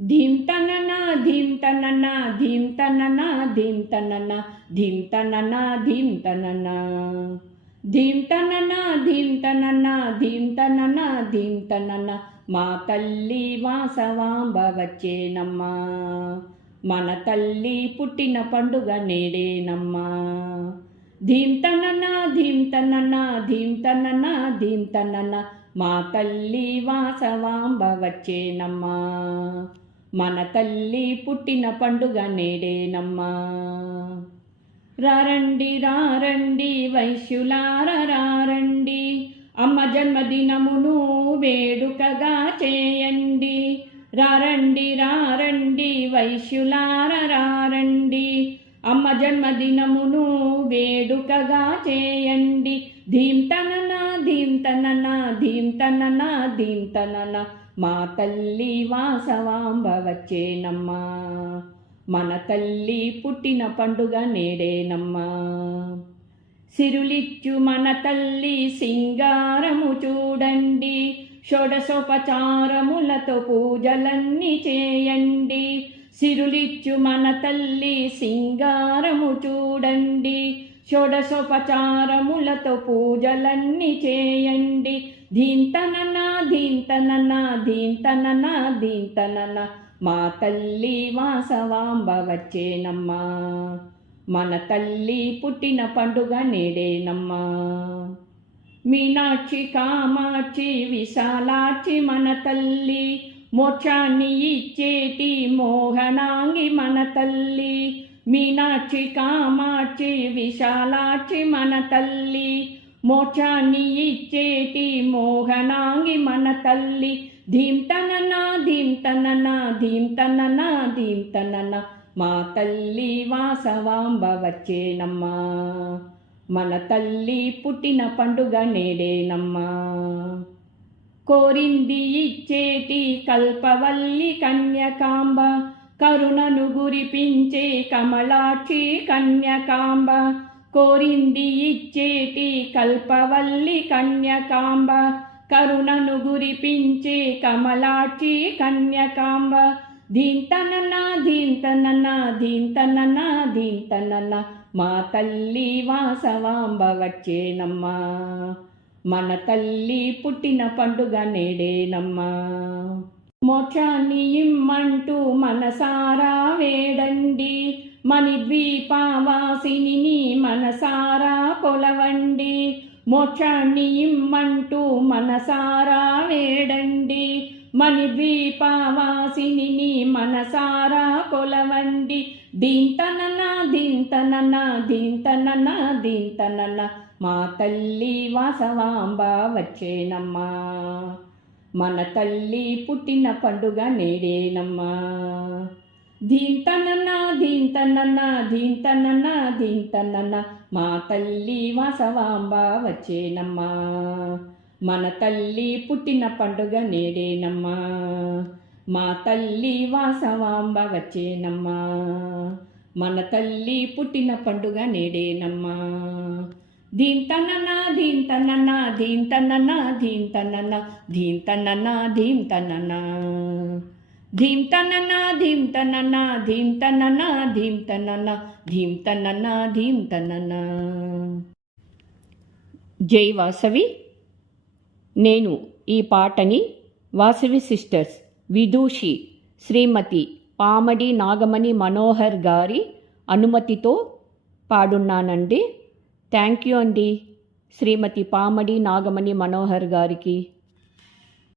ధీం తనన ధీం తనన ధీం తనన ధీం తనన ధీం తనన ధీం తనన ధీం తనన ధీం తనన ధీం తనన ధీం తనన మా తల్లి వాసవాంబ వచ్చేనమ్మా, మన తల్లి పుట్టిన పండుగ నేడేనమ్మా. ధీం తనన ధీం తనన ధీం తనన ధీం తనన మా తల్లి వాసవాంబ వచ్చేనమ్మా, మన తల్లి పుట్టిన పండుగ నేడేనమ్మా. రారండి రారండి వైశ్యులార రారండి, అమ్మ జన్మదినమును వేడుకగా చేయండి. రారండి రారండి వైశ్యులార రారండి, అమ్మ జన్మదినమును వేడుకగా చేయండి. ధీం తనన ధీం తనన ధీం తనన ధీం తనన మా తల్లి వాసవాంబ వచ్చేనమ్మా, మన తల్లి పుట్టిన పండుగ నేడేనమ్మా. సిరులిచ్చు మన తల్లి సింగారము చూడండి, షోడశోపచారములతో పూజలన్నీ చేయండి. సిరులిచ్చు మన తల్లి సింగారము చూడండి, షోడశోపచారములతో పూజలన్నీ చేయండి. ధీం తనన ధీం తనన ధీం తనన ధీం తనన మా తల్లి వాసవాంబ వచ్చేనమ్మా, మన తల్లి పుట్టిన పండుగ నేడేనమ్మా. మీనాక్షి కామాక్షి విశాలాక్షి మన తల్లి, మోక్షాన్ని ఇచ్చేటి మోహనాంగి మన తల్లి. మీనాక్షి కామాక్షి విశాలాక్షి మన తల్లి, మోక్షాన్ని ఇచ్చేటి మోహనాంగి మన తల్లి. ధీం తనన ధీం తనన ధీం తనన ధీం తనన మా తల్లి వాసవాంబ వచ్చేనమ్మా, మన తల్లి పుట్టిన పండుగ నేడేనమ్మా. కోరింది ఇచ్చేటి కల్పవల్లి కన్యకాంబ, కరుణను గురిపించే కమలాక్షి కన్యకాంబ. కోరింది ఇచ్చేటి కల్పవల్లి కన్యకాంబ, కరుణను గురిపించే కమలాక్షి కన్యకాంబ. ధీం తనన ధీం తనన ధీం తనన ధీం తనన మా తల్లి వాసవాంబ వచ్చేనమ్మా, మన తల్లి పుట్టిన పండుగ నేడేనమ్మా. మోక్షాన్ని ఇమ్మంటూ మనసారా వేడండి, మణిద్వీపవాసిని మనసారా కొలవండి. మోక్షాన్ని ఇమ్మంటూ మనసారా వేడండి, మణిద్వీపవాసిని మనసారా కొలవండి. ధీం తనన ధీం తనన ధీం తనన ధీం తనన మా తల్లి వాసవాంబ వచ్చేనమ్మా, మన తల్లి పుట్టిన పండుగ నేడేనమ్మా. ధీం తనన ధీం తనన ధీం తనన ధీం తనన మా తల్లి వాసవాంబ వచ్చేనమ్మా, మన తల్లి పుట్టిన పండుగ నేడేనమ్మా. మా తల్లి వాసవాంబ వచ్చేనమ్మా, మన తల్లి పుట్టిన పండుగ నేడేనమ్మా. ధీం తనన ధీం తనన ధీం తనన ధీం తనన ధీం తనన ధీం తనన ధీం తనన ధీం తనన ధీం తనన ధీం తనన ధీం తనన ధీం తనన. జై వాసవి. నేను ఈ పాటని వాసవి సిస్టర్స్ విదూషి శ్రీమతి పామడి నాగమణి మనోహర్ గారి అనుమతితో పాడున్నానండి. థ్యాంక్ యూ అండి శ్రీమతి పామడి నాగమణి మనోహర్ గారికి.